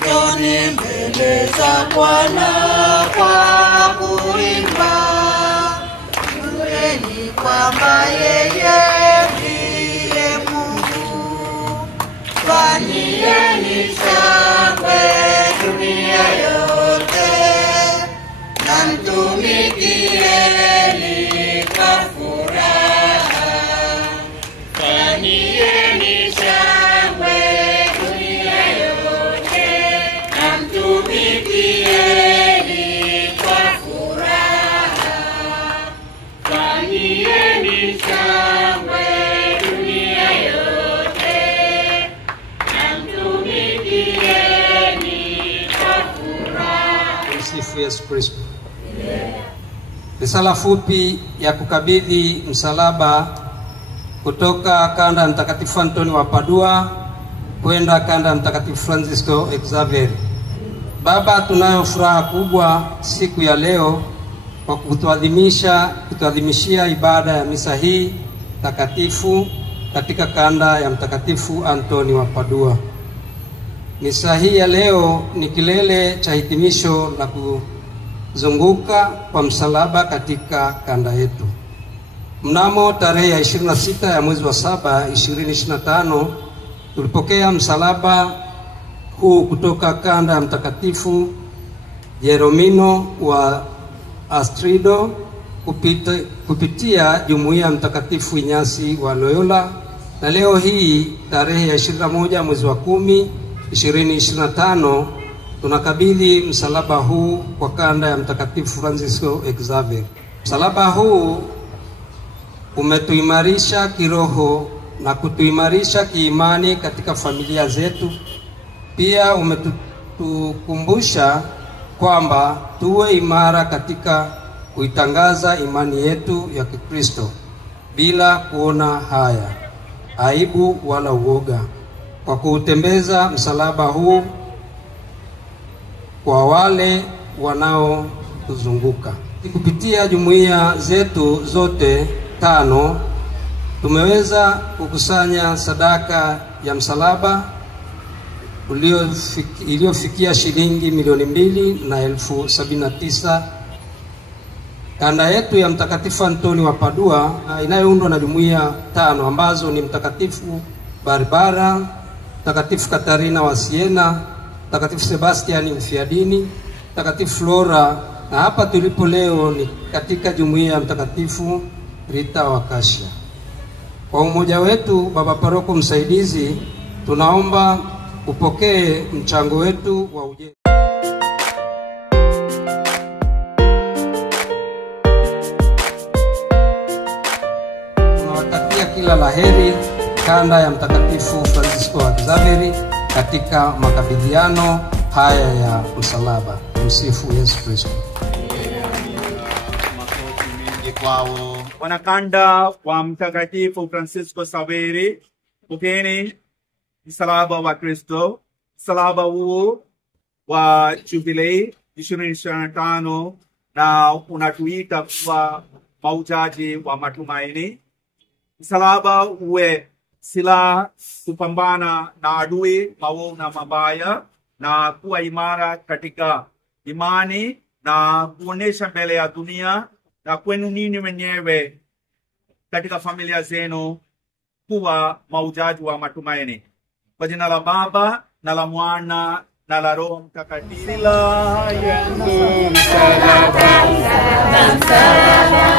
Njoni mbele za Bwana kwa kuimba, jueni kwamba yeye ndiye Mungu. Fanyieni shangwe dunia yote, na mtumikieni kwa furaha. Fanyieni shangwe dunia yote, na mtumikieni kwa furaha. Fanyieni shangwe dunia yote, na mtumikieni kwa furaha. Msifu Yesu Kristo. Risala fupi ya kukabidhi msalaba kutoka kanda ya Mtakatifu Antoni wa Padua kwenda kanda ya Mtakatifu Francisco Xavier. Baba, tunayo furaha kubwa siku ya leo kwa kutuadhimishia ibada ya misa hii takatifu katika kanda ya Mtakatifu Antoni wa Padua. Misa hii ya leo ni kilele cha hitimisho la kuzunguka kwa msalaba katika kanda yetu. Mnamo tarehe ya 26 ya mwezi wa 7, 2025 tulipokea msalaba huu kutoka kanda ya Mtakatifu Jeromino wa Astrido kupitia jumuiya ya Mtakatifu Inyasi wa Loyola, na leo hii tarehe ya 21 mwezi wa 10, 2025 tunakabidhi msalaba huu kwa kanda ya Mtakatifu Francisco Xavier. Msalaba huu umetuimarisha kiroho na kutuimarisha kiimani katika familia zetu. Pia umetukumbusha kwamba tuwe imara katika kuitangaza imani yetu ya Kikristo bila kuona haya, aibu wala uoga, kwa kuutembeza msalaba huu kwa wale wanaotuzunguka. Kupitia jumuiya zetu zote 5 tumeweza kukusanya sadaka ya msalaba iliyofikia shilingi milioni 2,079. Kanda yetu ya Mtakatifu Antoni wa Padua inayoundwa na jumuiya 5 ambazo ni Mtakatifu Barbara, Mtakatifu Katarina wa Siena, Mtakatifu Sebastian Mfiadini, Mtakatifu Flora, na hapa tulipo leo ni katika jumuiya ya Mtakatifu Rita wa Kashia. Kwa umoja wetu, Baba Paroko Msaidizi, tunaomba upokee mchango wetu wa ujenzi. Tunawatakia kila laheri kanda ya Mtakatifu Francisco Xavier katika makabidhiano haya ya msalaba. Msifu Yesu Kristo. Kwao wanakanda wa Mtakatifu Francisco Xavier, pokeeni msalaba wa Kristo. Msalaba huu wa Jubilei 2025 na unatuita kuwa maujaji wa matumaini. Msalaba uwe silaha kupambana na adui maovu na mabaya, na kuwa imara katika imani na kuonesha mbele ya dunia na kwenu nini wenyewe katika familia zenu kuwa maujaji wa matumaini. Kwa jina la Baba na la Mwana na la Roho Mtakatifu. Silaha yangu msalaba, msalaba,